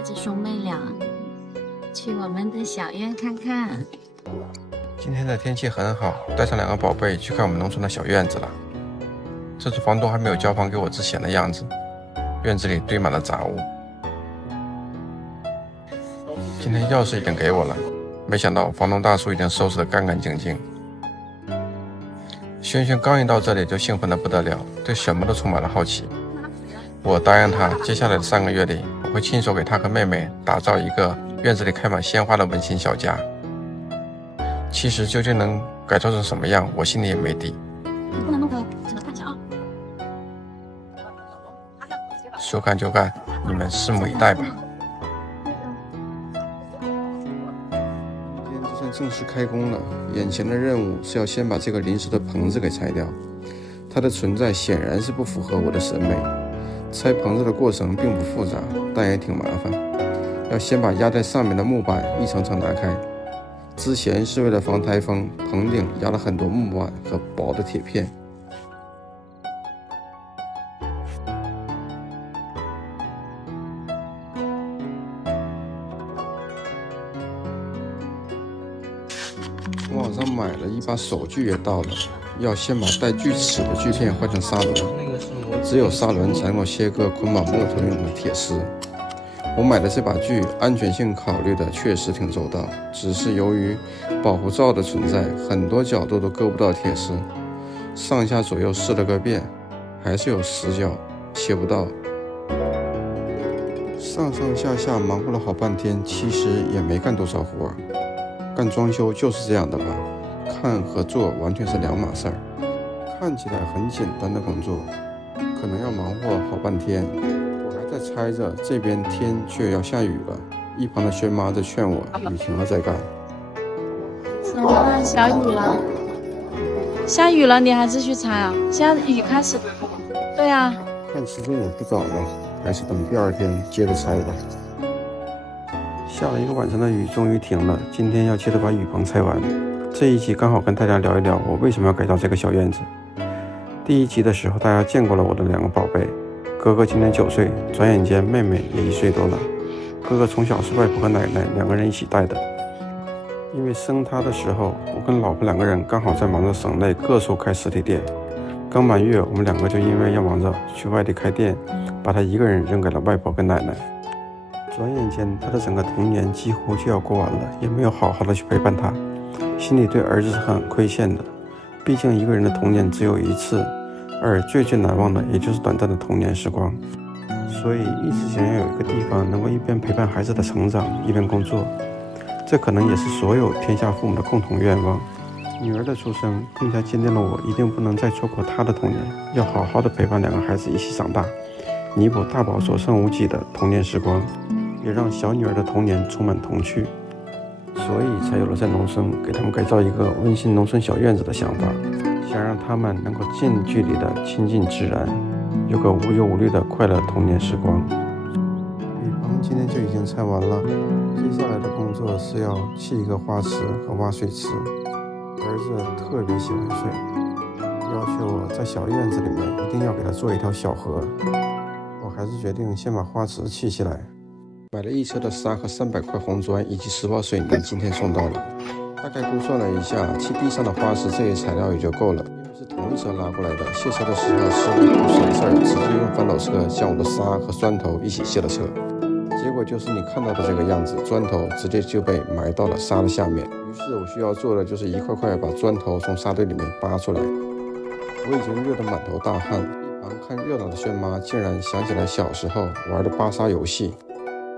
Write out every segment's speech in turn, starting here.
带着兄妹俩去我们的小院看看。今天的天气很好，带上2个宝贝去看我们农村的小院子了。这是房东还没有交房给我之前的样子，院子里堆满了杂物。今天钥匙已经给我了，没想到房东大叔已经收拾得干干净净。轩轩刚一到这里就兴奋得不得了，对什么都充满了好奇。我答应他，接下来的3个月里，我会亲手给他和妹妹打造一个院子里开满鲜花的温馨小家。其实究竟能改造成什么样，我心里也没底。你不能弄个什么看一下啊！说干就干，你们拭目以待吧。今天就算正式开工了，眼前的任务是要先把这个临时的棚子给拆掉。它的存在显然是不符合我的审美。拆棚子的过程并不复杂，但也挺麻烦。要先把压在上面的木板一层层拿开。之前是为了防台风，棚顶压了很多木板和薄的铁片。从网上买了一把手锯也到了，要先把带锯齿的锯片换成砂轮，只有砂轮才能够切割捆绑木头用的铁丝。我买的这把锯安全性考虑的确实挺周到，只是由于保护罩的存在，很多角度都割不到铁丝，上下左右试了个遍，还是有死角，切不到。上上下下忙活了好半天，其实也没干多少活。干装修就是这样的吧，看和做完全是两码事儿。看起来很简单的工作，可能要忙活好半天。在拆着，这边天却要下雨了，一旁的轩妈在劝我，雨停了再干。怎么办？小雨了，下雨了，你还继续拆啊？现在雨开始。对啊。看时间也不早了，还是等第2天接着拆吧。下了1个晚上的雨终于停了，今天要接着把雨棚拆完。这一集刚好跟大家聊一聊我为什么要改造这个小院子。第1集的时候，大家见过了我的2个宝贝。哥哥今年9岁，转眼间妹妹也1岁多了。哥哥从小是外婆和奶奶2个人一起带的。因为生他的时候，我跟老婆2个人刚好在忙着省内各处开实体店。刚满月，我们2个就因为要忙着去外地开店，把他一个人扔给了外婆跟奶奶。转眼间，他的整个童年几乎就要过完了，也没有好好的去陪伴他，心里对儿子是很亏欠的。毕竟一个人的童年只有1次。而最难忘的也就是短暂的童年时光，所以一直想要有一个地方能够一边陪伴孩子的成长，一边工作。这可能也是所有天下父母的共同愿望。女儿的出生更加坚定了我一定不能再错过她的童年，要好好的陪伴2个孩子一起长大，弥补大宝所剩无几的童年时光，也让小女儿的童年充满童趣。所以才有了在农村给他们改造一个温馨农村小院子的想法。想让他们能够近距离的亲近自然，有个无忧无虑的快乐童年时光。雨棚今天就已经拆完了，接下来的工作是要砌一个花池和挖水池。儿子特别喜欢水，要求我在小院子里面一定要给他做一条小河。我还是决定先把花池砌起来。买了1车的沙和300块红砖以及10包水泥，今天送到了。大概估算了一下，砌地上的花池这些材料也就够了，因为是同一车拉过来的。卸车的时候师傅不省事儿，直接用翻斗车将我的沙和砖头一起卸了车。结果就是你看到的这个样子，砖头直接就被埋到了沙的下面。于是我需要做的就是一块块把砖头从沙堆里面扒出来。我已经热得满头大汗，一旁看热闹的轩妈竟然想起来小时候玩的扒沙游戏，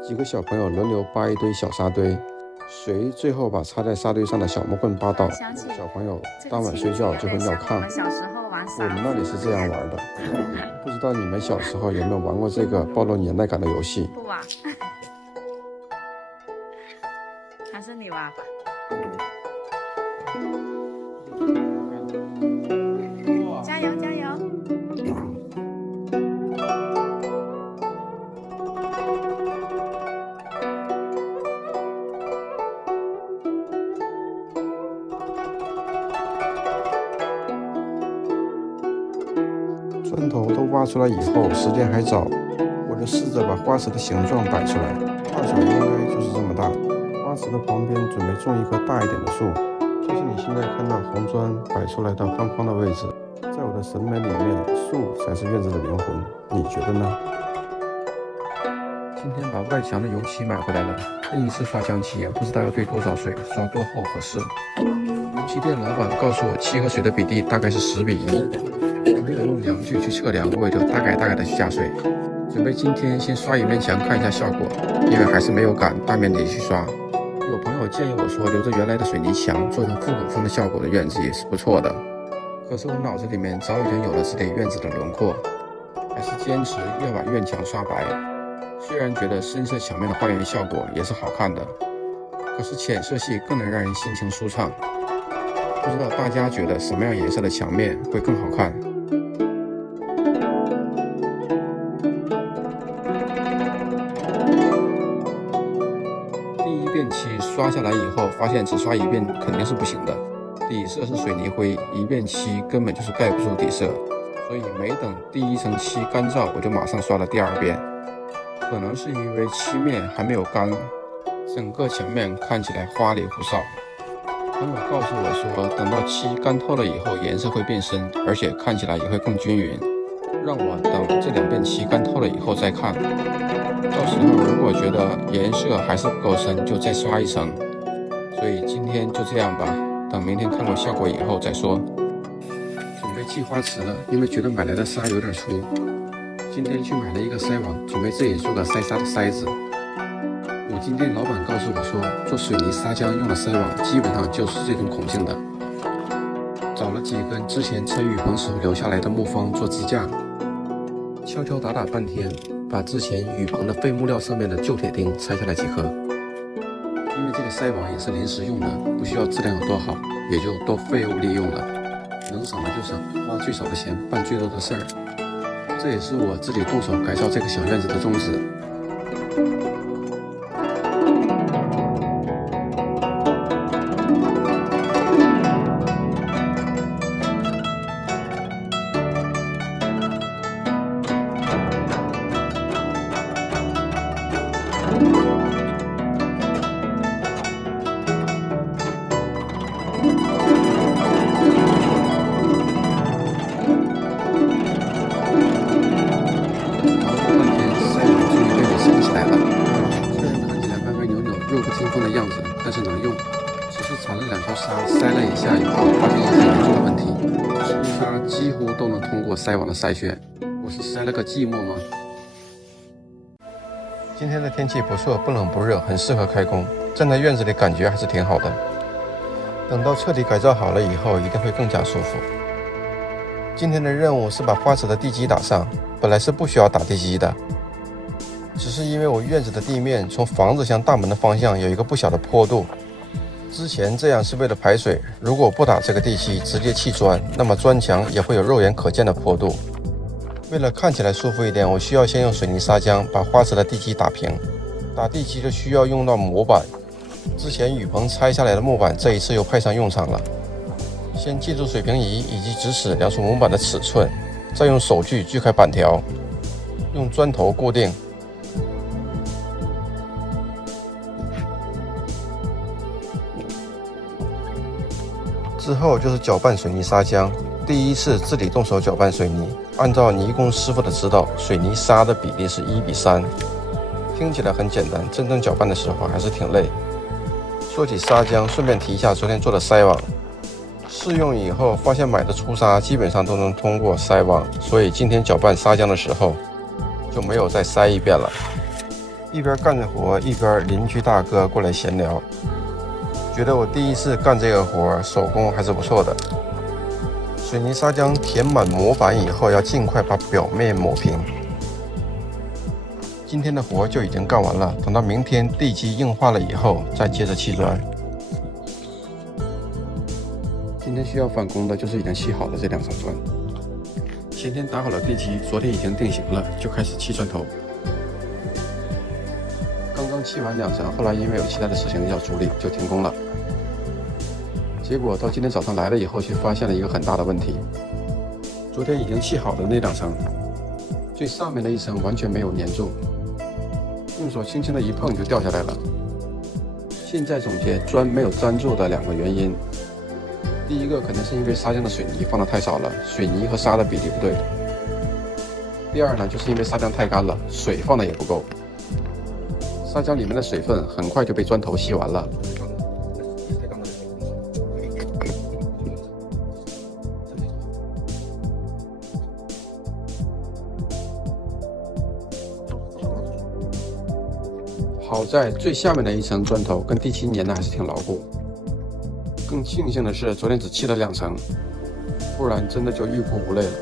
几个小朋友轮流扒一堆小沙堆。谁最后把插在沙堆上的小木棍扒倒，小朋友当晚睡觉就会尿炕。我们那里是这样玩的，不知道你们小时候有没有玩过这个暴露年代感的游戏？不玩，还是你玩吧。加油加油！砖头都挖出来以后，时间还早，我就试着把花池的形状摆出来。大小应该就是这么大。花池的旁边准备种一棵大一点的树，就是你现在看到红砖摆出来的方框的位置。在我的审美里面，树才是院子的灵魂，你觉得呢？今天把外墙的油漆买回来了，另一次刷浆漆也不知道要兑多少水，刷多厚合适。油漆店老板告诉我，漆和水的比例大概是10:1，没有用量具去测量，我也就大概的去加水。准备今天先刷一面墙看一下效果，因为还是没有敢大面积去刷。有朋友建议我说，留着原来的水泥墙，做成复古风的效果的院子也是不错的。可是我脑子里面早已经有了这类院子的轮廓，还是坚持要把院墙刷白。虽然觉得深色墙面的花园效果也是好看的，可是浅色系更能让人心情舒畅。不知道大家觉得什么样颜色的墙面会更好看？第一遍漆刷下来以后，发现只刷一遍肯定是不行的。底色是水泥灰，一遍漆根本就是盖不住底色，所以没等第一层漆干燥，我就马上刷了第2遍。可能是因为漆面还没有干，整个墙面看起来花里胡哨。朋友告诉我说，等到漆干透了以后，颜色会变深，而且看起来也会更均匀，让我等这2遍漆干透了以后再看。到时候如果觉得颜色还是不够深，就再刷一层。所以今天就这样吧，等明天看过效果以后再说。准备砌花池了，因为觉得买来的沙有点粗。今天去买了一个筛网，准备自己做个筛沙的筛子。我今天老板告诉我说，做水泥砂浆用的筛网基本上就是这种孔径的。找了几根之前拆雨棚时候留下来的木方做支架，敲敲打打半天，把之前雨棚的废木料上面的旧铁钉拆下来几颗。因为这个筛网也是临时用的，不需要质量有多好，也就多废物利用了，能省的就省，花最少的钱办最多的事儿。这也是我自己动手改造这个小院子的宗旨。但是能用，只是缠了2条沙，筛了一下以后，发现一个很严重的问题，粗沙几乎都能通过筛网的筛选。我是筛了个寂寞吗？今天的天气不错，不冷不热，很适合开工。站在院子里感觉还是挺好的。等到彻底改造好了以后，一定会更加舒服。今天的任务是把花池的地基打上，本来是不需要打地基的。只是因为我院子的地面从房子向大门的方向有一个不小的坡度，之前这样是为了排水，如果不打这个地基，直接砌砖，那么砖墙也会有肉眼可见的坡度。为了看起来舒服一点，我需要先用水泥砂浆把花池的地基打平。打地基就需要用到模板，之前雨棚拆下来的木板这一次又派上用场了。先记住水平仪以及直尺量出模板的尺寸，再用手锯锯开板条，用砖头固定。之后就是搅拌水泥砂浆，第一次自己动手搅拌水泥，按照泥工师傅的指导，水泥沙的比例是1:3。听起来很简单，真正搅拌的时候还是挺累。说起砂浆，顺便提一下昨天做的筛网。试用以后发现买的粗沙基本上都能通过筛网，所以今天搅拌砂浆的时候就没有再筛一遍了。一边干着活，一边邻居大哥过来闲聊。觉得我第一次干这个活，手工还是不错的。水泥砂浆填满模板以后，要尽快把表面抹平。今天的活就已经干完了，等到明天地基硬化了以后，再接着砌砖。今天需要返工的就是已经砌好的这2层砖。前天打好了地基，昨天已经定型了，就开始砌砖头。刚刚砌完2层，后来因为有其他的事情要处理，就停工了。结果到今天早上来了以后，却发现了一个很大的问题。昨天已经砌好的那2层，最上面的一层完全没有粘住。用手轻轻的一碰就掉下来了。现在总结砖没有粘住的2个原因，第一个可能是因为砂浆的水泥放的太少了，水泥和沙的比例不对。第二呢，就是因为砂浆太干了，水放的也不够，砂浆里面的水分很快就被砖头吸完了。好在最下面的一层砖头跟地基粘的还是挺牢固。更庆幸的是，昨天只砌了2层，不然真的就欲哭无泪了。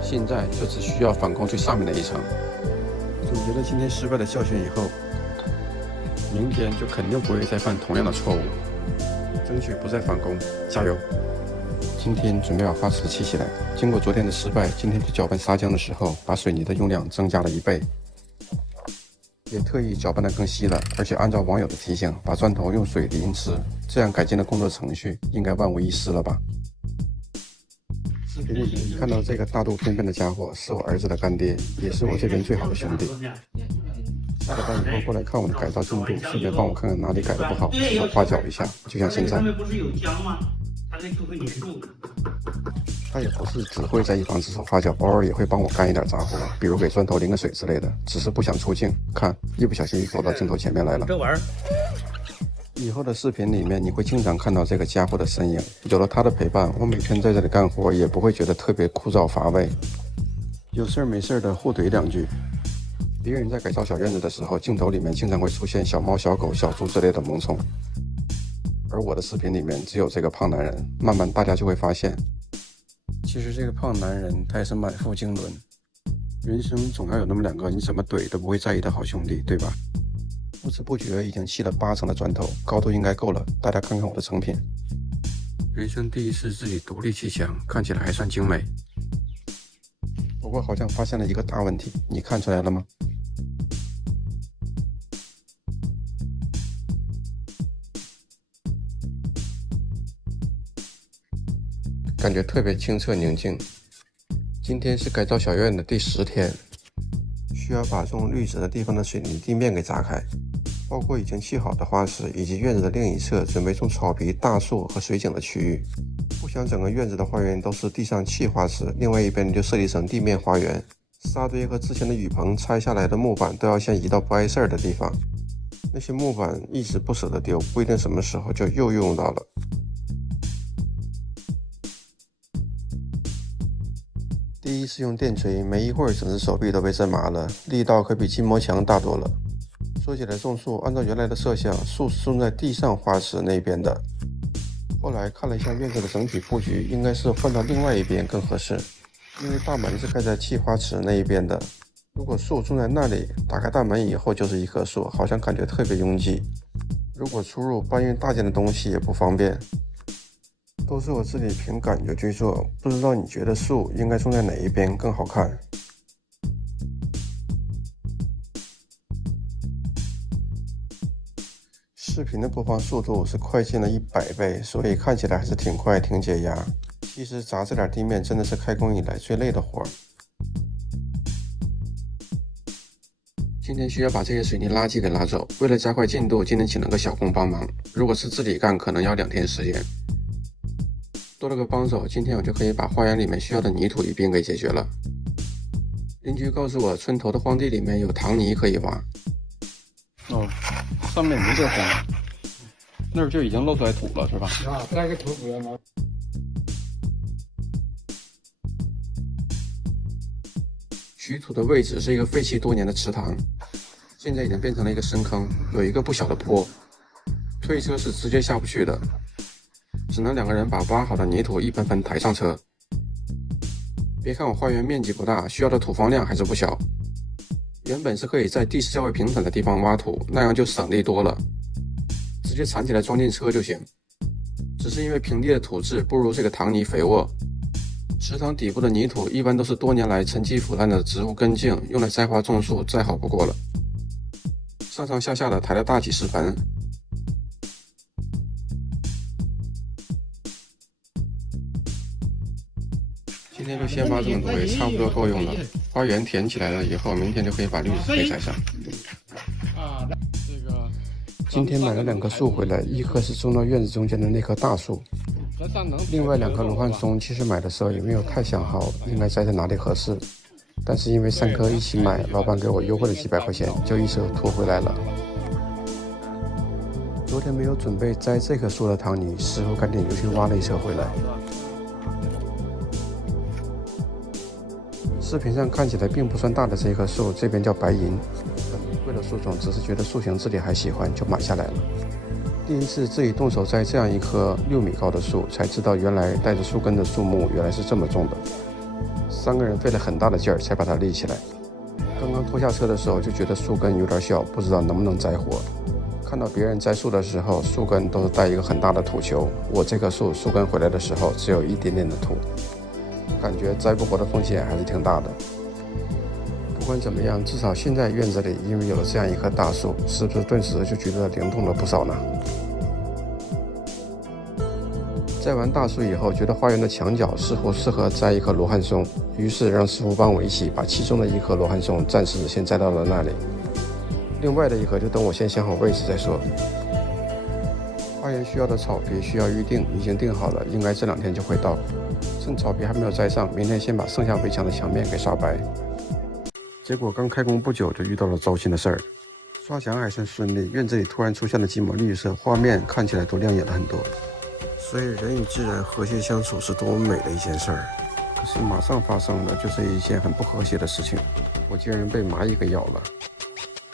现在就只需要反攻最上面的一层。总结了今天失败的教训以后，明天就肯定不会再犯同样的错误，争取不再反攻，加油！今天准备把花池砌起来。经过昨天的失败，今天去搅拌砂浆的时候，把水泥的用量增加了1倍。也特意搅拌得更稀了，而且按照网友的提醒，把砖头用水淋湿，这样改进的工作程序应该万无一失了吧？视频里面看到这个大肚便便的家伙是我儿子的干爹，也是我这边最好的兄弟。下了班以后过来看我的改造进度，顺便帮我看看哪里改的不好，手画脚一下，就像现在。他也不是只会在一旁指手画脚，偶尔也会帮我干一点杂活，比如给砖头淋个水之类的，只是不想出镜。看，一不小心走到镜头前面来了。这玩意儿，以后的视频里面你会经常看到这个家伙的身影。有了他的陪伴，我每天在这里干活也不会觉得特别枯燥乏味。有事没事的互怼2句。别人在改造小院子的时候，镜头里面经常会出现小猫、小狗、小猪之类的萌宠，而我的视频里面只有这个胖男人。慢慢大家就会发现，其实这个胖男人他也是满腹经纶，人生总要有那么2个你怎么怼都不会在意的好兄弟，对吧？不知不觉已经砌了8层的砖头，高度应该够了。大家看看我的成品，人生第一次自己独立砌墙，看起来还算精美。不过好像发现了一个大问题，你看出来了吗？感觉特别清澈宁静。今天是改造小院的第10天，需要把种绿植的地方的水泥地面给砸开，包括已经砌好的花池，以及院子的另一侧准备种草皮、大树和水景的区域。不想整个院子的花园都是地上砌花池，另外一边就设计成地面花园。沙堆和之前的雨棚拆下来的木板都要先移到不碍事儿的地方，那些木板一直不舍得丢，不一定什么时候就又用到了。第一次用电锤，没一会儿整只手臂都被震麻了，力道可比筋膜枪大多了。说起来种树，按照原来的设想，树是种在地上花池那边的。后来看了一下院子的整体布局，应该是换到另外一边更合适，因为大门是盖在砌花池那一边的。如果树种在那里，打开大门以后就是一棵树，好像感觉特别拥挤。如果出入搬运大件的东西也不方便。都是我自己凭感觉去做，不知道你觉得树应该种在哪一边更好看？视频的播放速度是快进了100倍，所以看起来还是挺快挺解压。其实砸这点地面真的是开工以来最累的活儿。今天需要把这些水泥垃圾给拉走，为了加快进度，今天请了个小工帮忙。如果是自己干，可能要2天时间。多了个帮手，今天我就可以把花园里面需要的泥土一并给解决了。邻居告诉我，村头的荒地里面有塘泥可以挖。哦，上面没这坑，那儿就已经露出来土了，是吧？啊，那个土主要吗？取土的位置是一个废弃多年的池塘，现在已经变成了一个深坑，有一个不小的坡，推车是直接下不去的。只能2个人把挖好的泥土一盆盆抬上车。别看我花园面积不大，需要的土方量还是不小。原本是可以在地势较为平坦的地方挖土，那样就省力多了，直接铲起来装进车就行。只是因为平地的土质不如这个塘泥肥沃，池塘底部的泥土一般都是多年来沉积腐烂的植物根茎，用来栽花种树再好不过了。上上下下的抬了大几10盆。今天就先挖这么多，也差不多够用了。花园填起来了以后，明天就可以把绿植配栽上。今天买了2棵树回来，一棵是种到院子中间的那棵大树，另外2棵罗汉松其实买的时候也没有太想好应该栽在哪里合适，但是因为3棵一起买，老板给我优惠了几百块钱，就一车拖回来了。昨天没有准备栽这棵树的唐尼，事后赶紧又去挖了一车回来。视频上看起来并不算大的这棵树，这边叫白银，很名贵的树种，只是觉得树形自己还喜欢，就买下来了。第一次自己动手栽这样一棵6米高的树，才知道原来带着树根的树木原来是这么重的。3个人费了很大的劲儿才把它立起来。刚刚拖下车的时候就觉得树根有点小，不知道能不能栽活。看到别人栽树的时候，树根都是带一个很大的土球，我这棵树树根回来的时候只有一点点的土，感觉栽不活的风险还是挺大的。不管怎么样，至少现在院子里因为有了这样一棵大树，是不是顿时就觉得灵动了不少呢？栽完大树以后，觉得花园的墙角似乎适合栽一棵罗汉松，于是让师傅帮我一起把其中的1棵罗汉松暂时先栽到了那里，另外的1棵就等我先想好位置再说。花园需要的草皮需要预定，已经定好了，应该这2天就会到。趁草皮还没有栽上，明天先把剩下围墙的墙面给刷白。结果刚开工不久就遇到了糟心的事儿，刷墙还算顺利，院子里突然出现了几抹绿色，画面看起来都亮眼了很多。所以人与自然和谐相处是多么美的一件事儿。可是马上发生的就是一件很不和谐的事情，我竟然被蚂蚁给咬了，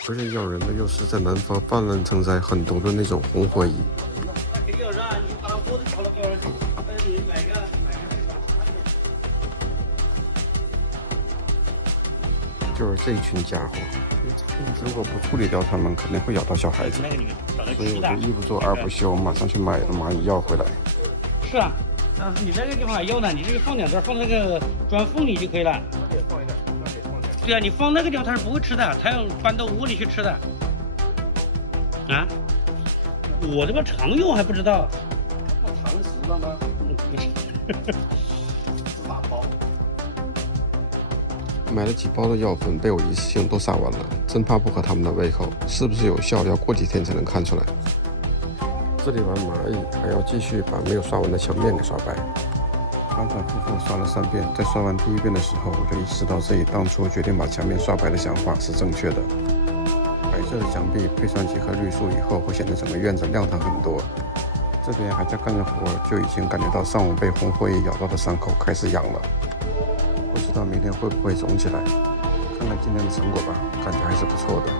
而且咬人的又是在南方泛滥成灾很多的那种红火蚁。就是这一群家伙，如果不处理掉它们，肯定会咬到小孩子，所以我就一不做二不休，马上去买了蚂蚁药回来。是啊，但是你这个地方还要呢，你这个放2段，放那个砖缝里就可以了。放一点，对啊，你放那个地方它是不会吃的，它要搬到屋里去吃的。啊？我这个常用还不知道。那常识了吗？不是。芝麻包。买了几包的药粉，被我一次性都撒完了，真怕不合他们的胃口。是不是有效，要过几天才能看出来。这里完蚂蚁，还要继续把没有刷完的墙面给刷白。反反复复刷了3遍，在刷完第1遍的时候，我就意识到自己当初决定把墙面刷白的想法是正确的。白色的墙壁配上几棵绿树以后，会显得整个院子亮堂很多。这边还在干着活，就已经感觉到上午被红火蚁咬到的伤口开始痒了。不知道明天会不会肿起来，看看今天的成果吧，感觉还是不错的。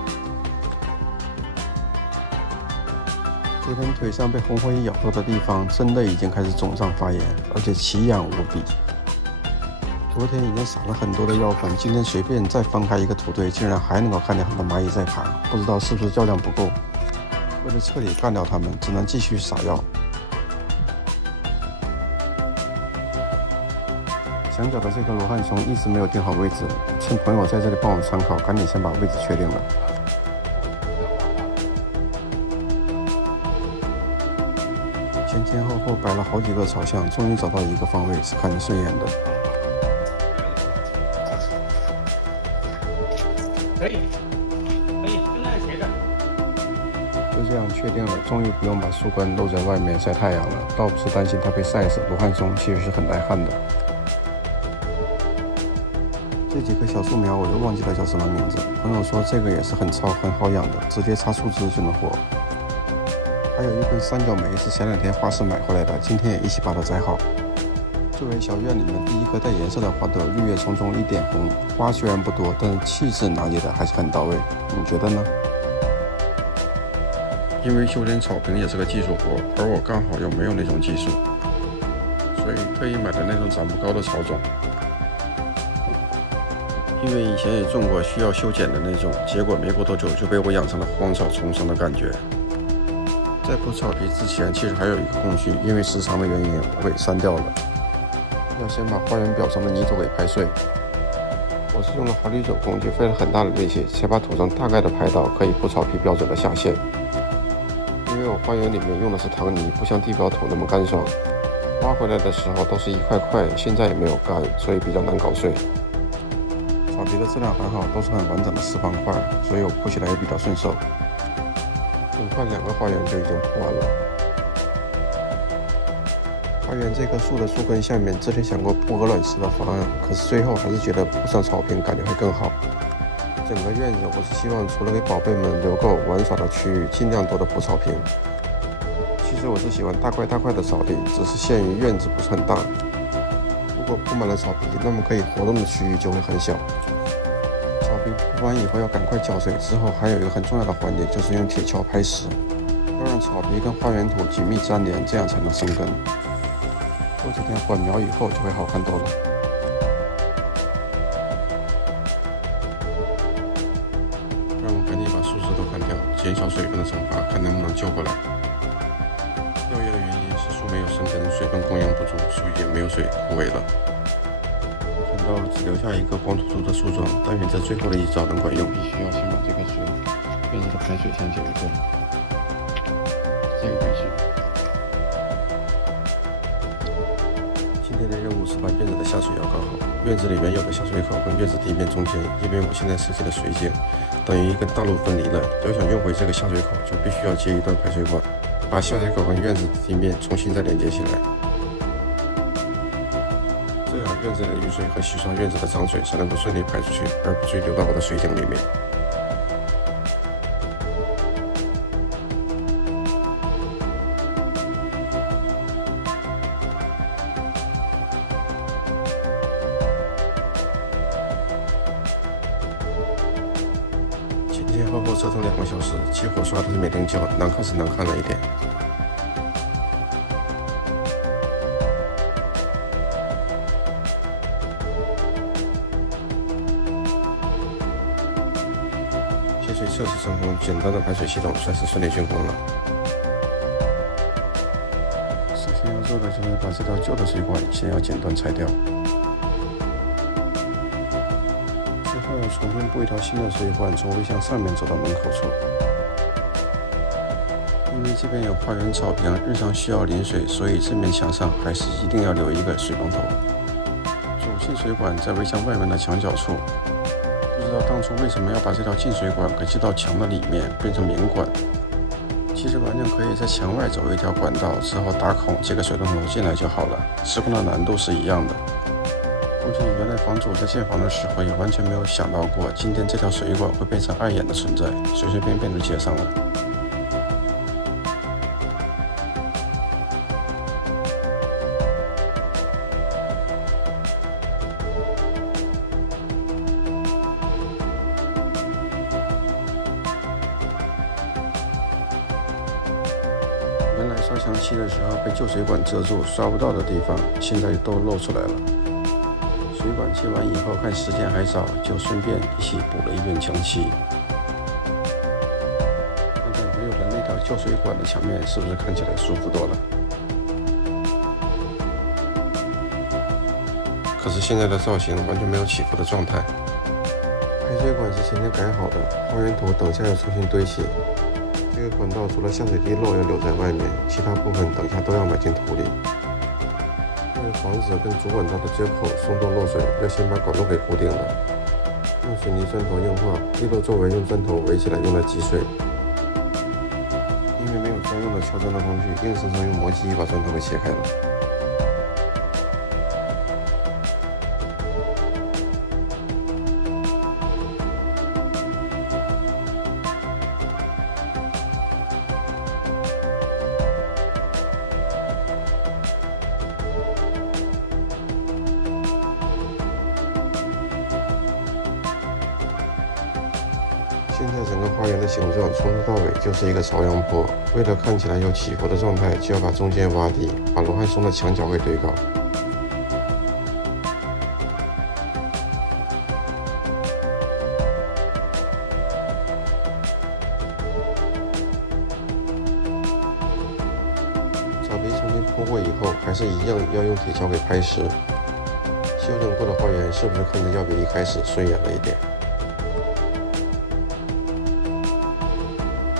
这边腿上被红火蚁咬到的地方，真的已经开始肿胀发炎，而且奇痒无比。昨天已经撒了很多的药粉，今天随便再翻开一个土堆，竟然还能够看见很多蚂蚁在爬，不知道是不是药量不够。为了彻底干掉它们，只能继续撒药。墙角的这棵罗汉松一直没有定好位置，趁朋友在这里帮我参考，赶紧先把位置确定了。前前后后摆了好几个朝向，终于找到一个方位是看得顺眼的。可以，就那样斜着。就这样确定了，终于不用把树根露在外面晒太阳了。倒不是担心它被晒死，罗汉松其实是很耐旱的。这几棵小树苗我又忘记了叫什么名字，朋友说这个也是很糙很好养的，直接插树枝就能活。还有一盆三角梅是前2天花市买回来的，今天也一起把它栽好。作为小院里面第一棵带颜色的花朵，绿叶丛中一点红，花虽然不多，但是气质拿捏的还是很到位，你觉得呢？因为修剪草坪也是个技术活，而我刚好又没有那种技术，所以特意买了那种长不高的草种。因为以前也种过需要修剪的那种，结果没过多久就被我养成了荒草丛生的感觉。在铺草皮之前，其实还有一个工序，因为时长的原因我给删掉了。要先把花园表上的泥土给拍碎。我是用了好几种工具，费了很大的力气，才把土层大概的拍到可以铺草皮标准的下限。因为我花园里面用的是糖泥，不像地表土那么干爽。挖回来的时候都是一块块，现在也没有干，所以比较难搞碎。草皮的质量还好，都是很完整的4方块，所以我铺起来也比较顺手。很快2个花园就已经铺完了。花园这棵树的树根下面，之前想过铺鹅卵石的方案，可是最后还是觉得铺上草坪感觉会更好。整个院子我是希望除了给宝贝们留够玩耍的区域，尽量多的铺草坪。其实我是喜欢大块的草地，只是限于院子不是很大。如果铺满了草皮，那么可以活动的区域就会很小。草皮铺完以后要赶快浇水，之后还有一个很重要的环节，就是用铁锹拍实，要让草皮跟花园土紧密粘连，这样才能生根。过几天缓苗以后就会好看多了。让我赶紧把树枝都砍掉，减小水分的蒸发，看能不能救过来。掉叶的原因是树没有生根，水分供应不足，树叶没有水枯萎了。看到只留下一个光秃秃的树桩，但愿这最后的一招能管用。必须要先把这个水院子的排水先解一个，这个回去。今天的任务是把院子的下水要搞好。院子里原有的下水口跟院子地面中间，因为我现在设计的水井等于一根大路分离了，要想用回这个下水口，就必须要接一段排水管，把下水口跟院子的地面重新再连接起来。这样院子里的雨水和洗刷院子的脏水才能够顺利排出去，而不至于流到我的水井里面。前前后后折腾2个小时，起火刷的是没灵胶，难看是难看了一点。接水测试成功，简单的排水系统算是顺利竣工了。首先要做的就是把这条旧的水管先要剪断拆掉，之后重新布一条新的水管，从围墙上面走到门口处。因为这边有花园草坪，日常需要淋水，所以这面墙上还是一定要留一个水龙头。主进水管在围墙外面的墙角处。不知道当初为什么要把这条进水管给接到墙的里面，变成明管。其实完全可以在墙外走一条管道，之后打孔接个水龙头进来就好了，施工的难度是一样的。估计原来房主在建房的时候也完全没有想到过，今天这条水管会变成碍眼的存在，随随便便就接上了。原来刷墙漆的时候被旧水管遮住，刷不到的地方，现在都露出来了。水管接完以后，看时间还早，就顺便一起补了一遍墙漆。看看没有了那条旧水管的墙面，是不是看起来舒服多了？可是现在的造型完全没有起伏的状态。排水管是前天改好的，花园土等下要重新堆砌。这个管道除了下水滴漏要留在外面，其他部分等下都要埋进土里。为了防止跟主管道的接口松动漏水，要先把管路给固定了。用水泥砖头硬化，立漏周围用砖头围起来，用来积水。因为没有专用的敲砖的工具，硬生生用磨机把砖头给切开了。现在整个花园的形状从头到尾就是一个朝阳坡，为了看起来有起伏的状态，就要把中间挖地，把罗汉松的墙角给堆高。草皮重新铺过以后，还是一样要用铁锹给拍实。修整过的花园是不是看着要比一开始顺眼了一点？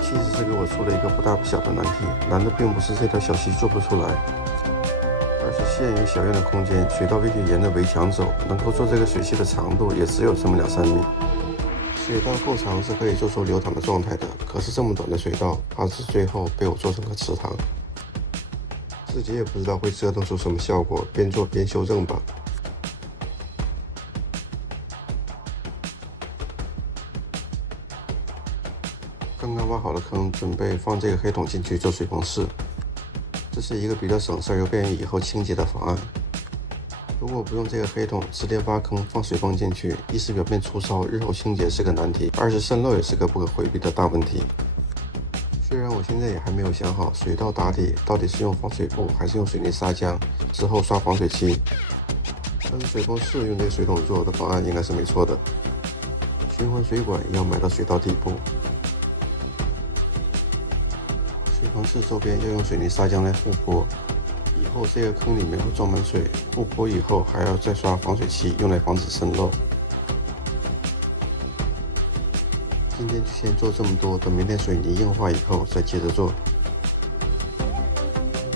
其实这给我出了一个不大不小的难题，难的并不是这条小溪做不出来，而是限于小院的空间，水道必须沿着围墙走，能够做这个水系的长度也只有这么2-3米。水道够长是可以做出流淌的状态的，可是这么短的水道，怕是最后被我做成个池塘。自己也不知道会折腾出什么效果，边做边修正吧。刚刚挖好了坑，准备放这个黑桶进去做水泵室。这是一个比较省事又便于以后清洁的方案。如果不用这个黑桶，直接挖坑放水泵进去，一是表面粗糙，日后清洁是个难题；二是渗漏也是个不可回避的大问题。虽然我现在也还没有想好水道打底到底是用防水布还是用水泥砂浆，之后刷防水漆，但是水泵室用这个水桶做的方案应该是没错的。循环水管也要埋到水道底部。水泵室周边要用水泥砂浆来护坡。以后这个坑里面会装满水，护坡以后还要再刷防水漆，用来防止渗漏。今天就先做这么多，等明天水泥硬化以后再接着做。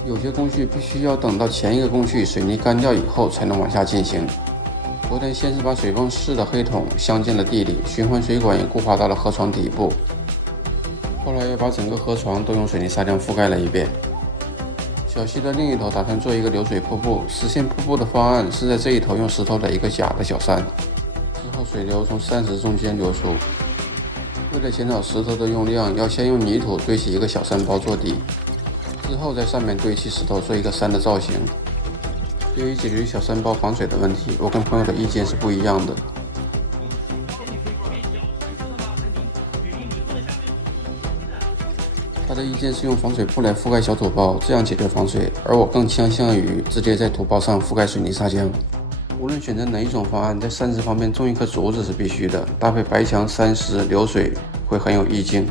有些工序必须要等到前一个工序水泥干掉以后才能往下进行。昨天先是把水泵室的黑桶镶进了地里，循环水管也固化到了河床底部，后来又把整个河床都用水泥砂浆覆盖了一遍。小溪的另一头打算做一个流水瀑布，实现瀑布的方案是在这一头用石头垒一个假的小山，之后水流从山石中间流出。为了减少石头的用量，要先用泥土堆起一个小山包做底，之后在上面堆起石头做一个山的造型。对于解决小山包防水的问题，我跟朋友的意见是不一样的。他的意见是用防水布来覆盖小土包，这样解决防水，而我更倾向于直接在土包上覆盖水泥砂浆。无论选择哪一种方案，在山石旁边种一棵竹子是必须的，搭配白墙、山石、流水会很有意境。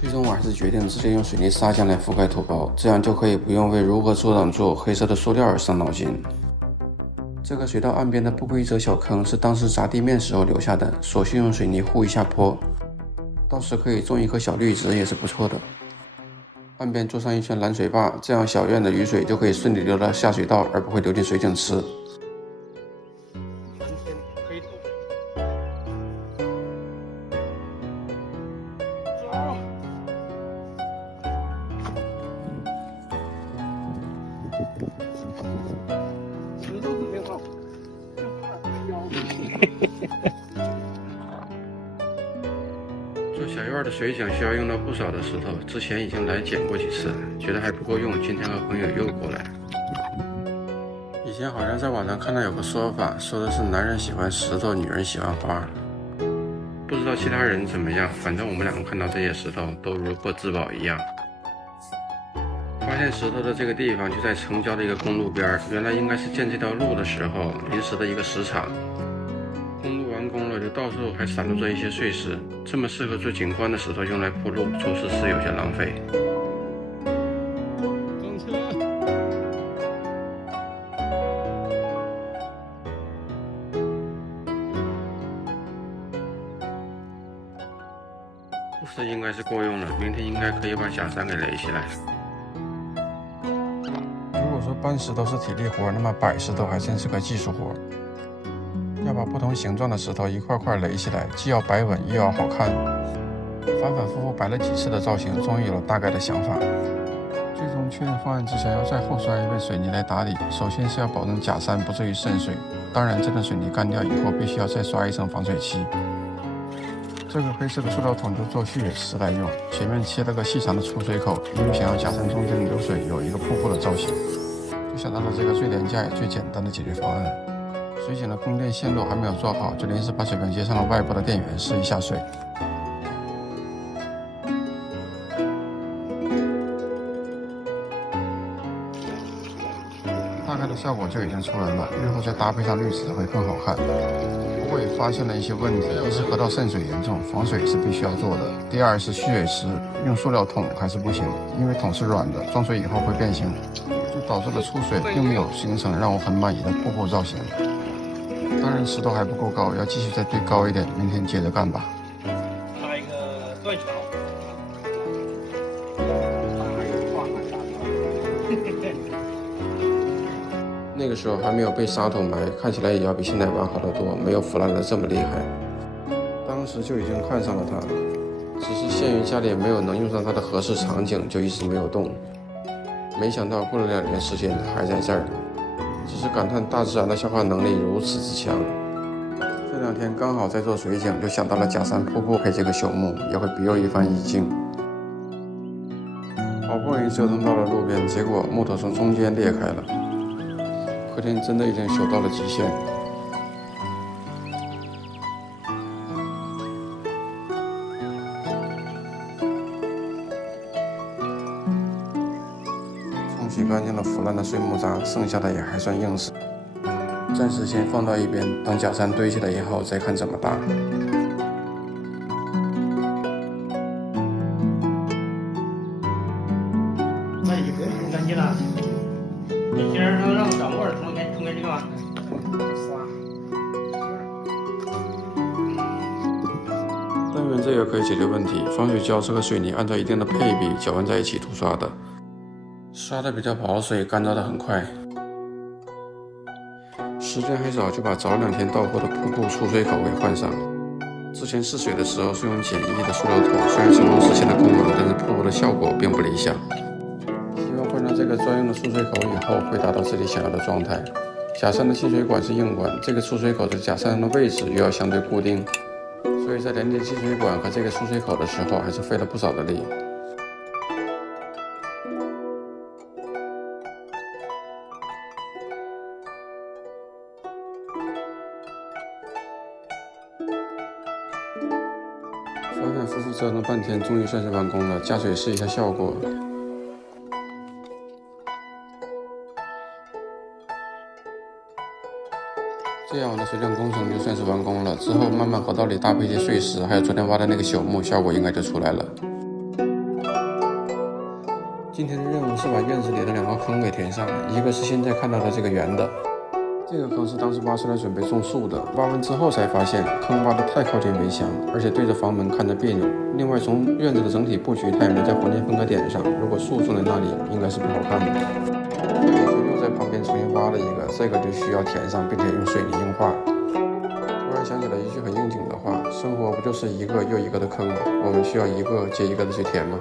最终我还是决定直接用水泥砂浆来覆盖土包，这样就可以不用为如何阻挡住黑色的塑料而伤脑筋。这个水道岸边的不规则小坑是当时砸地面时候留下的，索性用水泥护一下坡。到时可以种一棵小绿植也是不错的。岸边做上一圈拦水坝，这样小院的雨水就可以顺利流到下水道，而不会流进水井池。做小院的水井需要用到不少的石头，之前已经来捡过几次，觉得还不够用，今天和朋友又过来。以前好像在网上看到有个说法，说的是男人喜欢石头，女人喜欢花。不知道其他人怎么样，反正我们两个看到这些石头都如获至宝一样。发现石头的这个地方就在城郊的一个公路边，原来应该是建这条路的时候临时的一个石场。公路完工了，就到处还散落着一些碎石，这么适合做景观的石头用来铺路，着实是有些浪费。公车。这应该是够用了，明天应该可以把假山给垒起来。如果说搬石头是体力活，那么摆石头还真是个技术活。要把不同形状的石头一块块垒起来，既要摆稳又要好看。反反复复摆了几次的造型，终于有了大概的想法。最终确认方案之前，要再后刷一遍水泥来打底。首先是要保证假山不至于渗水，当然这等水泥干掉以后，必须要再刷一层防水漆。这个黑色的塑料桶就做蓄水池来用，前面切了个细长的出水口，因为想要假山中间的流水有一个瀑布的造型，就想到了这个最廉价也最简单的解决方案。水井的供电线路还没有做好，就临时把水盆接上了外部的电源，试一下水。大概的效果就已经出来了，日后再搭配上绿植会更好看。不过也发现了一些问题，一是河道渗水严重，防水是必须要做的；第二是蓄水池用塑料桶还是不行，因为桶是软的，装水以后会变形，就导致了出水并没有形成让我很满意的瀑布造型。当然石头还不够高，要继续再堆高一点，明天接着干吧。拉一个断桥。那个时候还没有被沙土埋，看起来也要比现在完好得多，没有腐烂的这么厉害。当时就已经看上了它，只是限于家里没有能用上它的合适场景，就一直没有动。没想到过了2年时间还在这儿，只是感叹大自然的消化能力如此之强。这2天刚好在做水景，就想到了假山瀑布配这个朽木，也会别有一番意境。好不容易折腾到了路边，结果木头从中间裂开了。客厅真的已经朽到了极限。冲洗干净了腐烂的碎木渣，剩下的也还算硬实，暂时先放到一边，等假山堆起来以后再看怎么搭。那也别冲干净了，你先让掌握冲干净吧。但愿这个可以解决问题。防水胶是和水泥按照一定的配比搅拌在一起涂刷的，刷的比较保水，干燥的很快。时间还早，就把早2天到货的瀑布出水口给换上。之前试水的时候是用简易的塑料桶，虽然成功实现了功能，但是瀑布的效果并不理想。希望换上这个专用的出水口以后，会达到自己想要的状态。假山的进水管是硬管，这个出水口在假山上的位置又要相对固定，所以在连接进水管和这个出水口的时候，还是费了不少的力。反反复复折腾半天，终于算是完工了。加水试一下效果。这样我的水电工程就算是完工了。之后慢慢河道里搭配一些碎石，还有昨天挖的那个朽木，效果应该就出来了。今天的任务是把院子里的2个坑给填上，一个是现在看到的这个圆的。这个坑是当时挖出来准备种树的，挖完之后才发现坑挖得太靠近围墙，而且对着房门看着别扭。另外从院子的整体布局，它也没在黄金分割点上，如果树种在那里，应该是不好看的。所以就又在旁边重新挖了一个，这个就需要填上，并且用水泥硬化。突然想起了一句很应景的话：生活不就是一个又一个的坑吗？我们需要一个接一个的去填吗？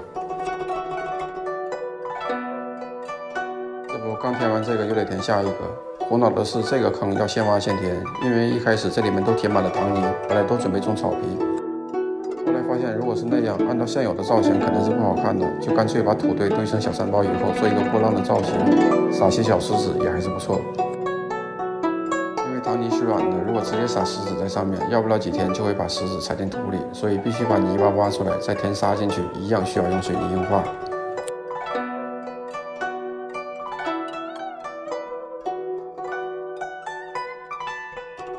这不刚填完这个，又得填下一个。苦恼的是，这个坑要现挖现填，因为一开始这里面都填满了糖泥，本来都准备种草皮。后来发现，如果是那样，按照现有的造型肯定是不好看的，就干脆把土堆堆成小山包以后，做一个波浪的造型，撒些小石子也还是不错。因为糖泥是软的，如果直接撒石子在上面，要不了几天就会把石子踩进土里，所以必须把泥巴挖出来，再填沙进去，一样需要用水泥硬化。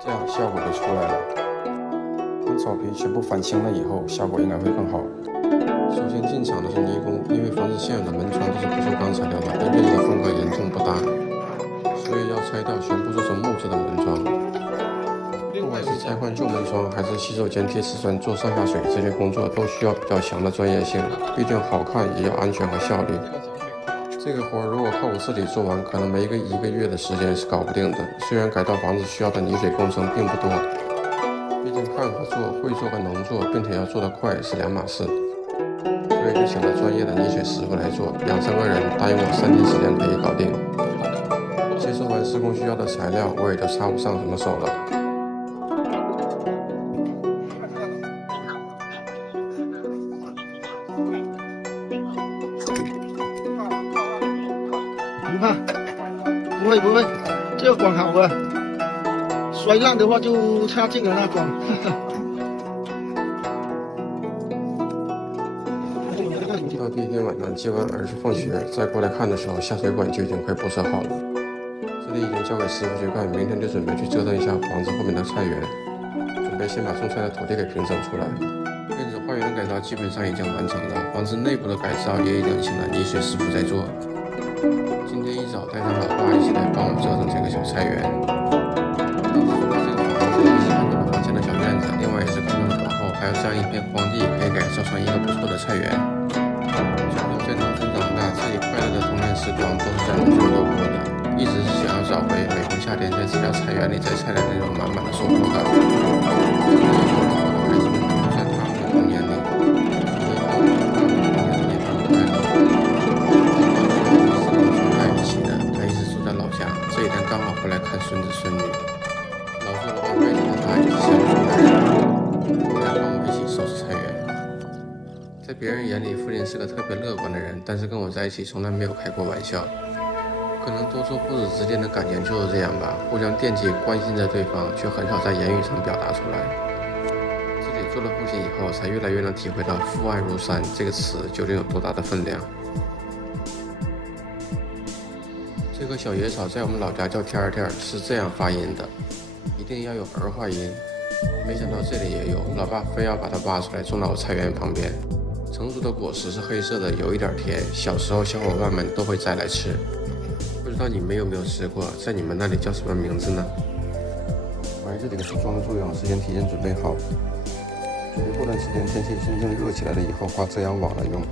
这样效果就出来了。等草皮全部反清了以后，效果应该会更好。首先进场的是泥工，因为房子现有的门窗都是不锈钢材料的，跟院子的风格严重不搭，所以要拆掉，全部做成木质的门窗。不管是拆换旧门窗，还是洗手间贴瓷砖做上下水，这些工作都需要比较强的专业性，毕竟好看也要安全和效率。这个活如果靠我自己做完，可能没一个月的时间是搞不定的。虽然改造房子需要的泥水工程并不多，毕竟看和做、会做和能做，并且要做得快是2码事，所以就请了专业的泥水师傅来做，2、3个人答应我3天时间可以搞定。接收完施工需要的材料，我也就插不上什么手了。不会，这个管好了，摔烂的话就差劲了那管。到第1天晚上接完儿子放学，再过来看的时候，下水管就已经快铺设好了。这里已经交给师傅去干，明天就准备去折腾一下房子后面的菜园，准备先把种菜的土地给平整出来。院子花园的改造基本上已经完成了，房子内部的改造也已经请了泥水师傅在做。今天一早带上老爸一起来帮我折腾这个小菜园。除了这个房子，一起看到了房前的小院子，另外也是看到了房后还有这样一片荒地，可以改造成一个不错的菜园。从小在农村长大，自己快乐的童年时光都是在农村度过的，一直是想要找回每逢夏天在自家菜园里摘菜的那种满满的收获感。为了让孩子们能够别人眼里，父亲是个特别乐观的人，但是跟我在一起从来没有开过玩笑。可能多数父子之间的感情就是这样吧，互相惦记、关心着对方，却很少在言语上表达出来。自己做了父亲以后，才越来越能体会到“父爱如山”这个词究竟有多大的分量。这个小野草在我们老家叫天儿天儿，是这样发音的，一定要有儿化音。没想到这里也有，老爸非要把它挖出来种到我菜园旁边。成熟的果实是黑色的，有一点甜，小时候小伙伴们都会摘来吃。不知道你们有没有吃过，在你们那里叫什么名字呢？买这几个树桩的作用，事先提前准备好，准备过段时间天气真正热起来了以后挂遮阳网来用。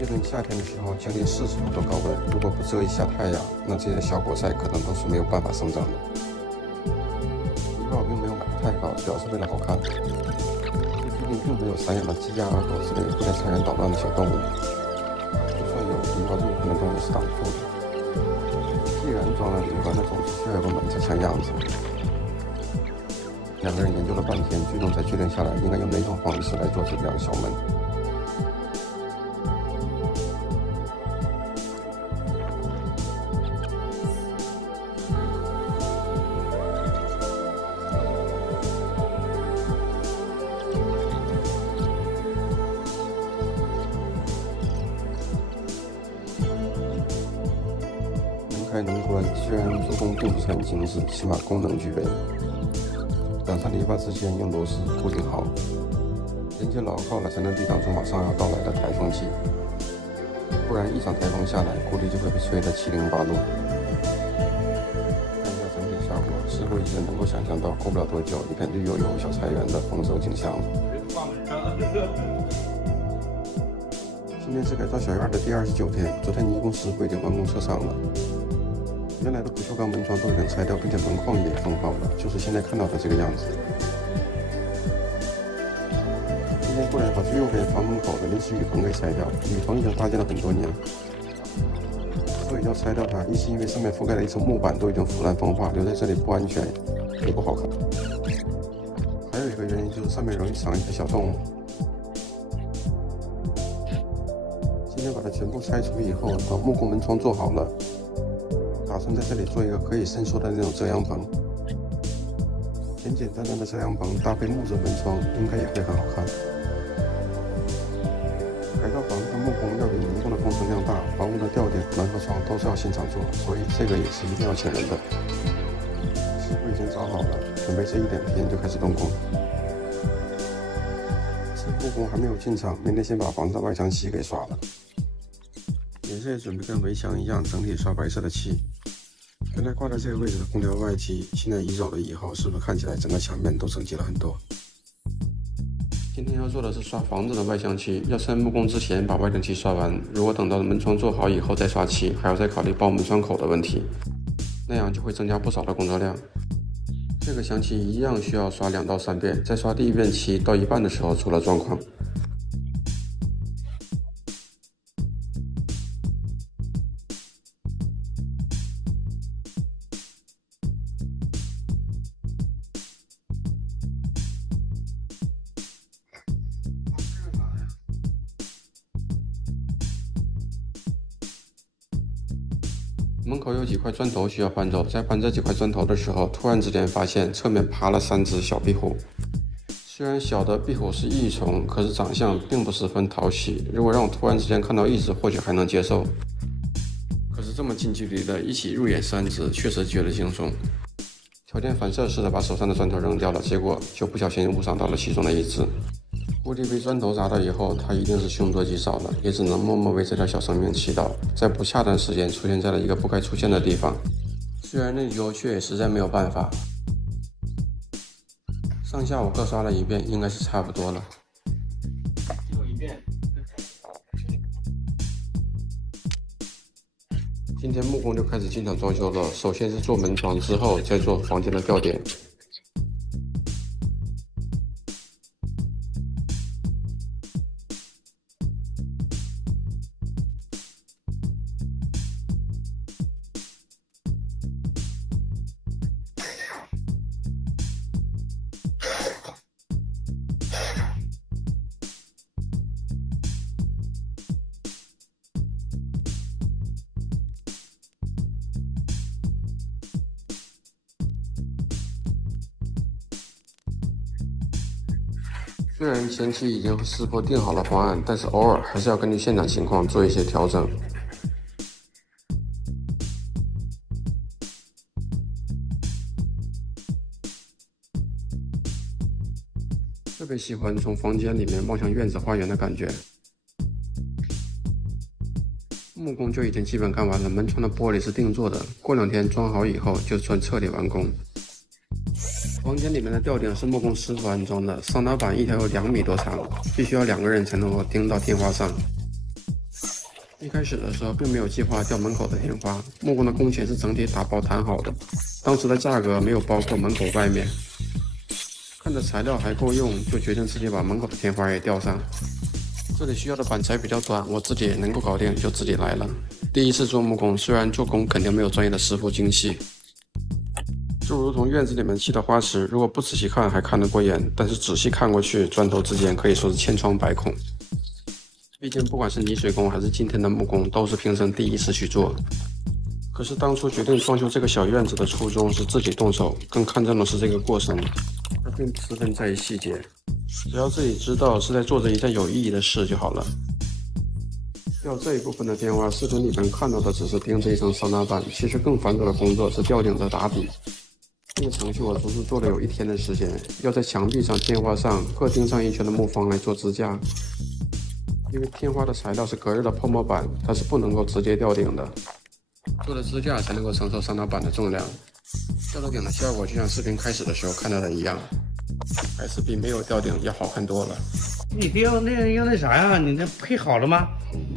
这轮夏天的时候将近40度的高温，如果不遮一下太阳，那这些小果菜可能都是没有办法生长的。鱼报并没有买得太高，主要是为了好看。这附近并没有散养的鸡鸭鹅狗之类会在菜园捣乱的小动物，就算有，鱼报这部分的动物是挡不住的。既然装了铝环，那总是需要有个门才像样子。两个人研究了半天，最终才确定下来应该用哪种方式来做这两个小门。开能关，虽然做工并不是很精致，起码功能具备。两扇篱笆之间用螺丝固定好，连接牢靠了才能抵挡住马上要到来的台风季，不然一场台风下来，估计就会被吹得七零八落。看一下整体效果，似乎已经能够想象到，过不了多久，一片绿油油小菜园的丰收景象了。今天是改造小院的第29天，昨天泥工师傅已经完工撤场了。原来的不锈钢门窗都已经拆掉，并且门框也封好了，就是现在看到的这个样子。今天过来把最右边房门口的临时雨棚给拆掉，雨棚已经搭建了很多年，所以要拆掉它，一是因为上面覆盖了一层木板都已经腐烂风化，留在这里不安全，也不好看。还有一个原因就是上面容易藏一些小动物。今天把它全部拆除以后，把木工门窗做好了。打算在这里做一个可以伸缩的那种遮阳棚，简简单单的遮阳棚搭配木质门窗，应该也会很好看。改造房子的木工要比泥工的工程量大，房屋的吊顶、门和窗都是要现场做，所以这个也是一定要请人的。师傅已经找好了，准备这一两天就开始动工。这木工还没有进场，明天先把房子的外墙漆给刷了。颜色也准备跟围墙一样，整体刷白色的漆。原来挂在这个位置的空调外机，现在移走了以后，是不是看起来整个墙面都整齐了很多？今天要做的是刷房子的外墙漆，要趁木工之前把外墙漆刷完。如果等到门窗做好以后再刷漆，还要再考虑包门窗口的问题，那样就会增加不少的工作量。这个墙漆一样需要刷2到3遍，在刷第1遍漆到一半的时候出了状况。门口有几块砖头需要搬走，在搬这几块砖头的时候，突然之间发现侧面爬了3只小壁虎。虽然小的壁虎是益虫，可是长相并不十分讨喜。如果让我突然之间看到1只，或许还能接受。可是这么近距离的一起入眼3只，确实觉得惊悚。条件反射似的把手上的砖头扔掉了，结果就不小心误伤到了其中的1只。估计被砖头砸到以后，它一定是凶多吉少了，也只能默默为这条小生命祈祷，在不恰当时间出现在了一个不该出现的地方。虽然内疚，却也实在没有办法。上下我各刷了1遍，应该是差不多了。又1遍。今天木工就开始进场装修了，首先是做门窗，之后再做房间的吊顶。虽然前期已经和师傅定好了方案，但是偶尔还是要根据现场情况做一些调整。特别喜欢从房间里面望向院子花园的感觉。木工就已经基本干完了，门窗的玻璃是定做的，过2天装好以后就算彻底完工。房间里面的吊顶是木工师傅安装的，桑拿板一条有2米多长，必须要2个人才能够钉到天花上。一开始的时候并没有计划吊门口的天花，木工的工钱是整体打包谈好的，当时的价格没有包括门口外面。看着材料还够用，就决定自己把门口的天花也吊上。这里需要的板材比较短，我自己也能够搞定，就自己来了。第一次做木工，虽然做工肯定没有专业的师傅精细，就如同院子里面砌的花池，如果不仔细看还看得过眼，但是仔细看过去，砖头之间可以说是千疮百孔。毕竟不管是泥水工还是今天的木工，都是平生第一次去做。可是当初决定装修这个小院子的初衷是自己动手，更看重的是这个过程，而并不十分在意细节。只要自己知道是在做着一件有意义的事就好了。吊这一部分的天花，视频里面看到的只是钉这一层桑拿板，其实更繁杂的工作是吊顶的打底。这个程序我足足做了有1天的时间，要在墙壁上、天花上各钉上一圈的木方来做支架。因为天花的材料是隔热的泡沫板，它是不能够直接吊顶的，做的支架才能够承受桑拿板的重量。吊到顶的效果就像视频开始的时候看到的一样，还是比没有吊顶要好看多了。你得要那啥呀？你那配好了吗？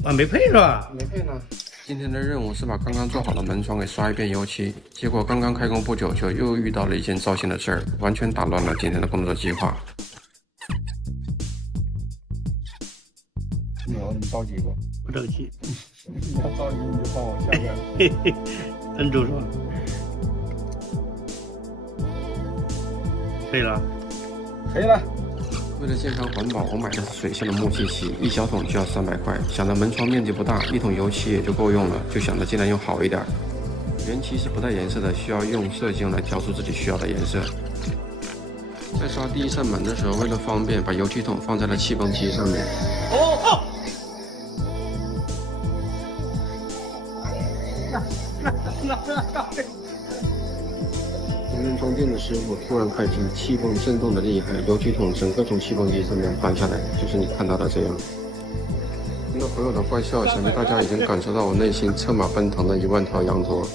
啊，没配是吧？没配呢。今天的任务是把刚刚做好的门窗给刷一遍油漆，结果刚刚开工不久就又遇到了一件糟心的事儿，完全打乱了今天的工作计划。你着急不？不着急。你要着急你就帮我下边。嘿嘿，真周爽。可以了。可以了。为了健康环保，我买的是水性的木漆漆，1小桶就要300块。想着门窗面积不大，1桶油漆也就够用了，就想着尽量用好一点。原漆是不带颜色的，需要用色精来调出自己需要的颜色。在刷第一扇门的时候，为了方便，把油漆桶放在了气泵机上面。哦。前面装电的师傅突然开机，气泵震动的厉害，油漆桶整个从气泵机上面翻下来，就是你看到的这样。听到朋友的坏笑，想必大家已经感受到我内心策马奔腾的1万条羊驼。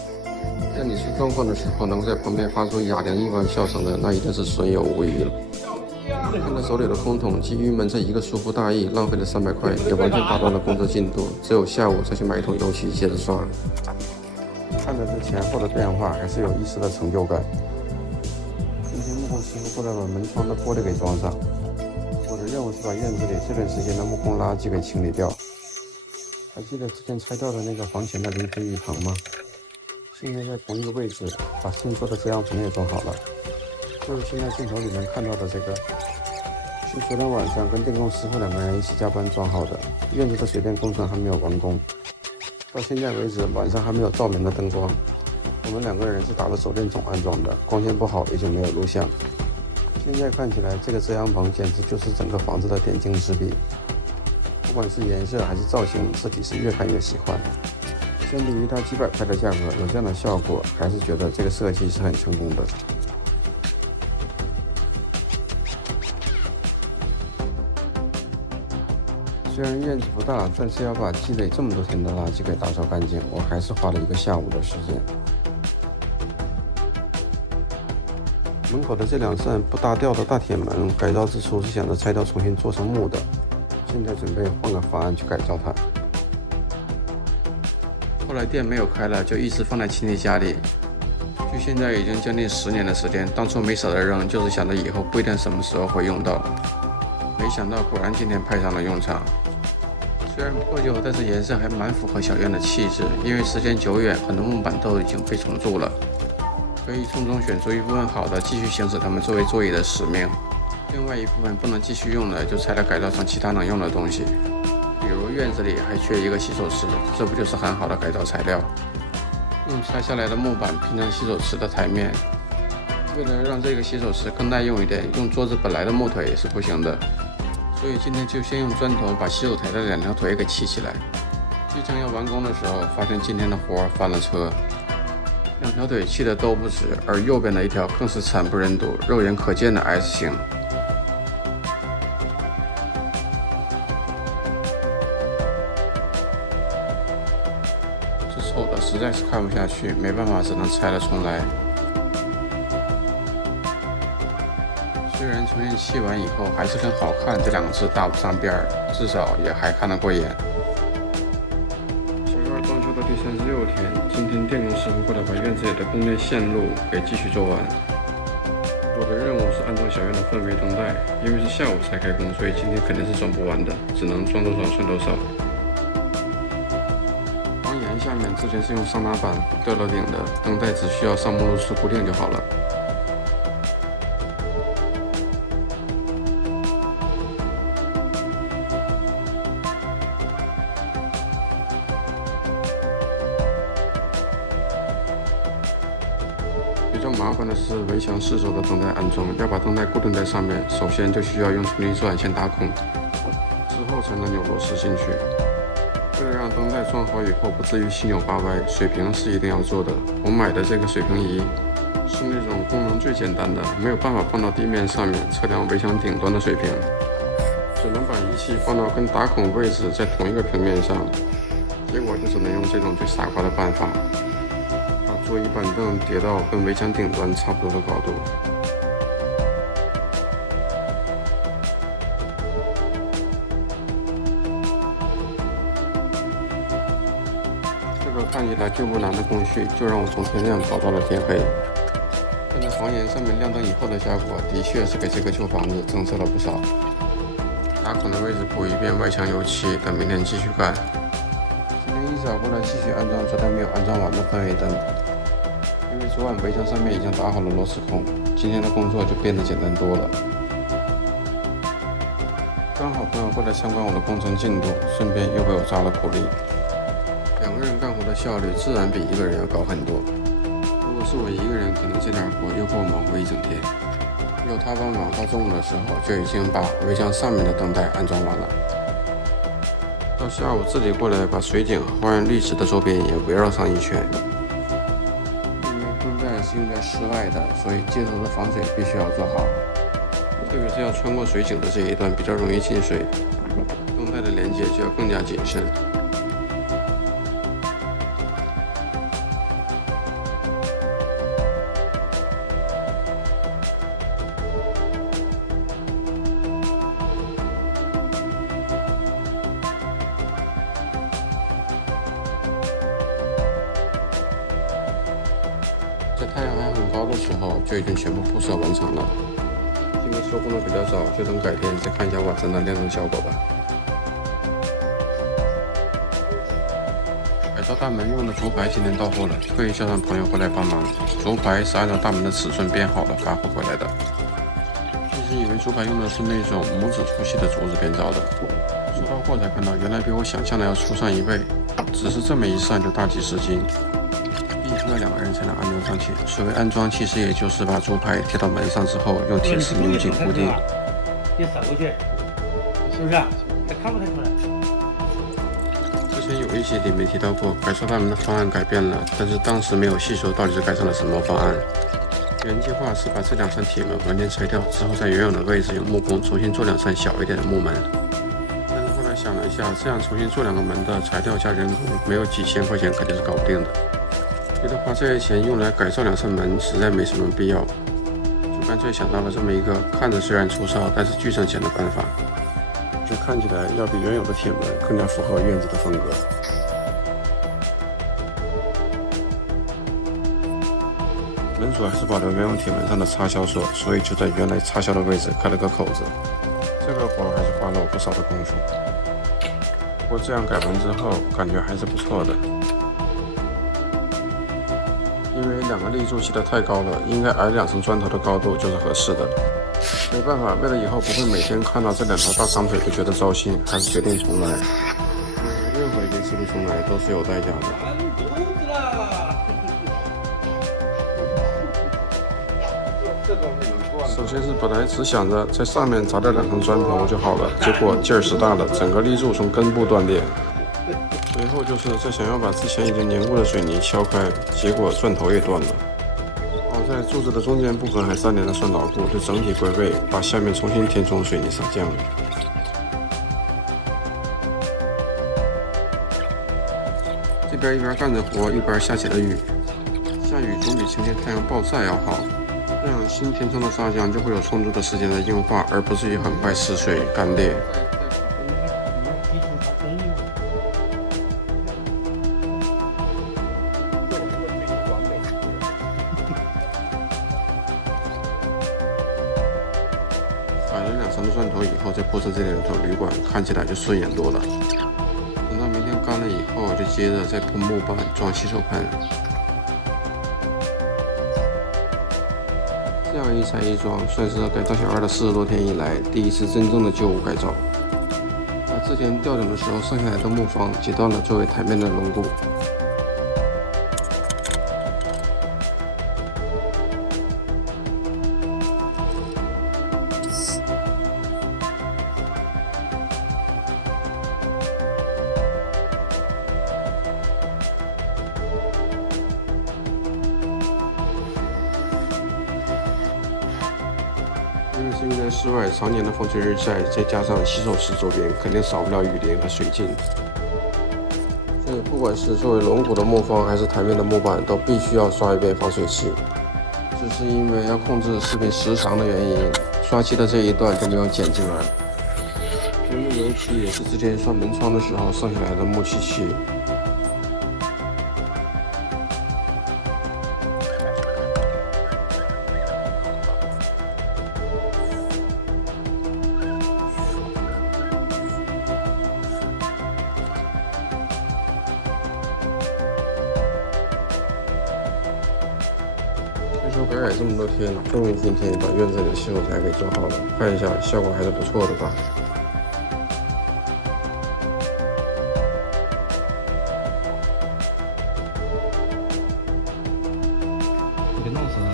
在你出状况的时候，能在旁边发出哑铃一般笑声的，那一定是损友无疑了。看着手里的空桶，基于们这一个疏忽大意，浪费了300块，也完全打断了工作进度，只有下午再去买一桶油漆接着刷。看着这前后的变化，还是有一丝的成就感。今天木工师傅过来把门窗的玻璃给装上，我的任务是把院子里这段时间的木工垃圾给清理掉。还记得之前拆掉的那个房前的临时雨棚吗？现在在同一个位置，把新做的遮阳棚也装好了，就是现在镜头里面看到的这个，是昨天晚上跟电工师傅2个人一起加班装好的。院子的水电工程还没有完工，到现在为止晚上还没有照明的灯光。我们2个人是打着手电筒安装的，光线不好也就没有录像。现在看起来这个遮阳棚简直就是整个房子的点睛之笔，不管是颜色还是造型，自己是越看越喜欢。相比于它几百块的价格，有这样的效果，还是觉得这个设计是很成功的。虽然院子不大，但是要把积累这么多天的垃圾给打扫干净，我还是花了1个下午的时间。门口的这2扇不搭吊的大铁门，改造之初是想着拆掉重新做成木的，现在准备换个方案去改造它。后来店没有开了，就一直放在亲戚家里，距现在已经将近10年的时间。当初没舍得扔，就是想着以后不一定什么时候会用到，没想到果然今天派上了用场。虽然破旧，但是颜色还蛮符合小院的气质，因为时间久远，很多木板都已经被重铸了，可以从中选出一部分好的，继续行使它们作为座椅的使命。另外一部分不能继续用的，就拆了改造成其他能用的东西。比如院子里还缺一个洗手池，这不就是很好的改造材料？用拆下来的木板拼成洗手池的台面。为了让这个洗手池更耐用一点，用桌子本来的木腿也是不行的，所以今天就先用砖头把洗手台的2条腿给砌起来。即将要完工的时候，发现今天的活翻了车，2条腿砌的都不直，而右边的一条更是惨不忍睹，肉眼可见的 S 型。这丑的实在是看不下去，没办法，只能拆了重来。虽然重新砌完以后，还是跟好看这2个字搭不上边儿，至少也还看得过眼。小院装修的第36天，今天电工师傅过来把院子里的供电线路给继续做完。我的任务是安装小院的氛围灯带，因为是下午才开工，所以今天肯定是装不完的，只能装多少算多少。房檐下面之前是用桑拿板吊了顶的，灯带只需要上目录式固定就好了。比较麻烦的是围墙4周的灯带安装，要把灯带固定在上面，首先就需要用纯泥钻先打孔，之后才能扭螺丝进去。为了让灯带装好以后不至于七扭八歪，水平是一定要做的。我买的这个水平仪是那种功能最简单的，没有办法放到地面上面测量围墙顶端的水平，只能把仪器放到跟打孔位置在同一个平面上，结果就只能用这种最傻瓜的办法，把桌椅板凳叠到跟围墙顶端差不多的高度。这个看起来就不难的工序，就让我从天亮搞到了天黑。看在房檐上面亮灯以后的效果，的确是给这个旧房子增色了不少。打孔的位置铺一遍外墙油漆，等明天继续干。今天一早过来继续安装昨天没有安装完的氛围灯。因为昨晚围墙上面已经打好了螺丝孔，今天的工作就变得简单多了。刚好朋友过来参观我的工程进度，顺便又被我扎了苦力。2个人干活的效率自然比1个人要高很多。如果是我1个人，可能这点活又够我忙活一整天。有他帮忙，到中午的时候就已经把围墙上面的灯带安装完了。到下午自己过来把水井和花园绿植的周边也围绕上一圈。灯带是用在室外的，所以接头的防水必须要做好。特别是要穿过水井的这一段比较容易进水，灯带的连接就要更加谨慎。在太阳还很高的时候，就已经全部铺设完成了。今天收工的比较早，就等改天再看一下晚上的亮灯效果吧。改造大门用的竹排今天到货了，特意叫上朋友过来帮忙。竹排是按照大门的尺寸编好了发货回来的。一直以为竹排用的是那种拇指粗细的竹子编造的，收到货才看到，原来比我想象的要粗上1倍，只是这么一算就大几10斤。必须要2个人才能安装上去。所谓安装，其实也就是把竹排贴到门上之后，用铁丝扭紧固定。别扫过去，是不是？也看不太出来。之前有一期里面提到过，改造大门的方案改变了，但是当时没有细说到底是改成了什么方案。原计划是把这2扇铁门完全拆掉，之后在原有的位置用木工重新做2扇小一点的木门。但是后来想了一下，这样重新做2个门的材料加人工，没有几千块钱肯定是搞不定的。觉得花这些钱用来改造2扇门实在没什么必要，就干脆想到了这么一个看着虽然粗糙，但是巨省钱的办法。这看起来要比原有的铁门更加符合院子的风格。门锁还是保留原有铁门上的插销锁，所以就在原来插销的位置开了个口子。这个活还是花了我不少的功夫。不过这样改完之后，感觉还是不错的。因为2个立柱砌得太高了，应该矮2层砖头的高度就是合适的。没办法，为了以后不会每天看到这2条大长腿就觉得糟心，还是决定重来。任何一件事情重来都是有代价的。完犊子了！首先是本来只想着在上面砸掉2层砖头就好了，结果劲儿使大了，整个立柱从根部断裂。随后就是在想要把之前已经粘过的水泥敲开，结果钻头也断了。好在柱子的中间部分还3连的算牢固，对整体归位，把下面重新填充水泥上浆。这边一边干着活，一边下起了雨。下雨总比晴天太阳暴晒要好，这样新填充的砂浆就会有充足的时间来硬化，而不至于很快失水干裂。摆了2层的砖头以后，再铺上这2头铝管，看起来就顺眼多了。等到明天干了以后，就接着再铺木板装洗手盆。这样一拆一装，算是改造小二的40多天以来第一次真正的旧屋改造。把之前吊顶的时候剩下来的木方截断了，作为台面的轮毂。因为是因为室外常年的风吹日晒，再加上洗手池周边肯定少不了雨淋和水浸，所以不管是作为轮毂的木方还是台面的木板，都必须要刷一遍防水漆。只是因为要控制视频时长的原因，刷漆的这一段就没有剪进来。原木油漆也是之前刷门窗的时候剩下来的木漆漆。听说改这么多天，终于今天把院子里的洗手台给做好了，看一下效果还是不错的吧。你给弄死了。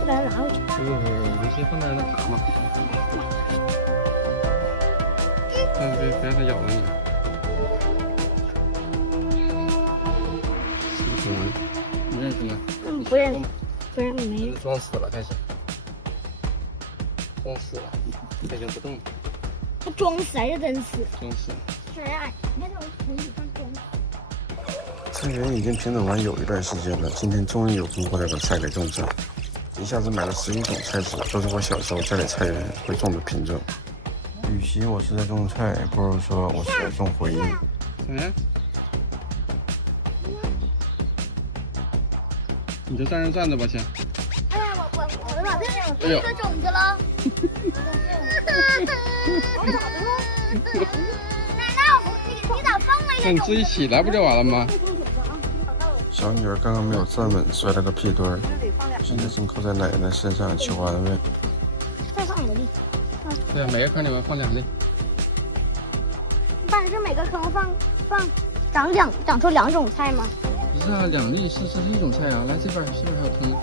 不然拿回去。你先放在那爬嘛。别让它咬了你。你认识吗？不认识，不然没有。装死了，开始。装死了，它已经不动了。他装死还是真死？装死。是啊，你看这种很喜欢装死。菜园已经平整完有一段时间了，今天终于有空过来把菜给种上。一下子买了11种菜籽，都是我小时候家里菜园会种的品种。与其我是在种菜，不如说我是在种回忆。你就站着吧，先。哎呀，我把这种一个种子了。奶奶，你咋放了一个种子？那你自己起来不就完了吗？小女儿刚刚没有站稳，摔了个屁墩儿，现在正靠在奶奶身上求安慰。再放一个粒。对啊，每个坑里面放2粒。但是每个坑长出2种菜吗？不是啊，2粒是一种菜啊。来这边还有坑。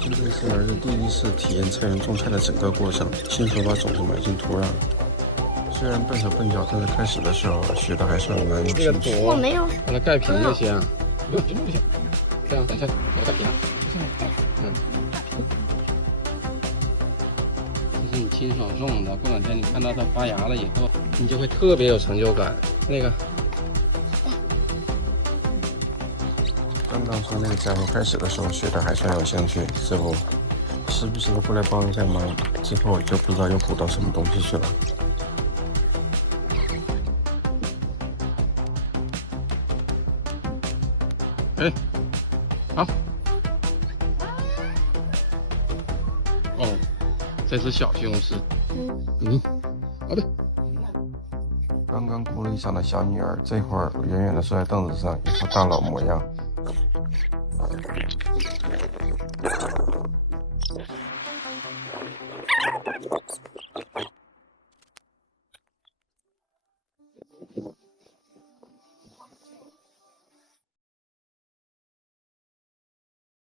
今天是儿子第一次体验菜园种菜的整个过程，亲手把种子埋进土壤。虽然笨手笨脚，但是开始的时候学的还算蛮有兴趣。我没有。把它盖平就行。不用，这样等一下，把它盖平。这是你亲手种的，过两天你看到它发芽了以后，你就会特别有成就感。那个。刚当初那个家伙开始的时候学的还算有兴趣，之后时不时的过来帮一下忙，之后就不知道又补到什么东西去了。哎，好。哦，这是小西红柿。好的。刚刚哭了一场的小女儿，这会儿远远的坐在凳子上，一副大佬模样。